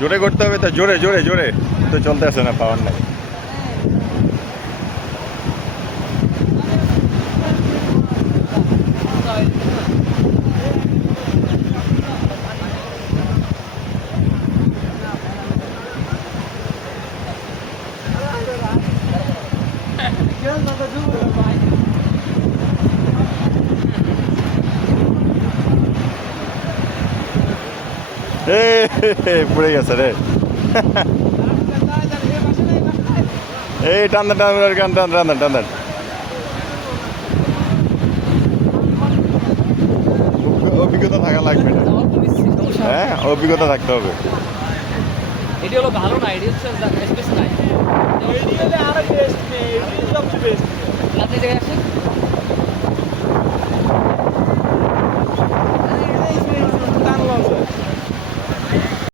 জোরে করতে হবে তো, জোরে জোরে জোরে তো চলতে আসে না, পাওয়ার নাই। পড়ে গেছে রে। এই টান টান টান টান টান টান টান। অভিজ্ঞতা থাকা লাগবে না। হ্যাঁ, অভিজ্ঞতা থাকতে হবে। এটি হলো ভালো না, এটি হচ্ছে স্পেস নাই। আরো বেস্ট নেই, সবচেয়ে বেস্ট। আপনি দেখে আসেন।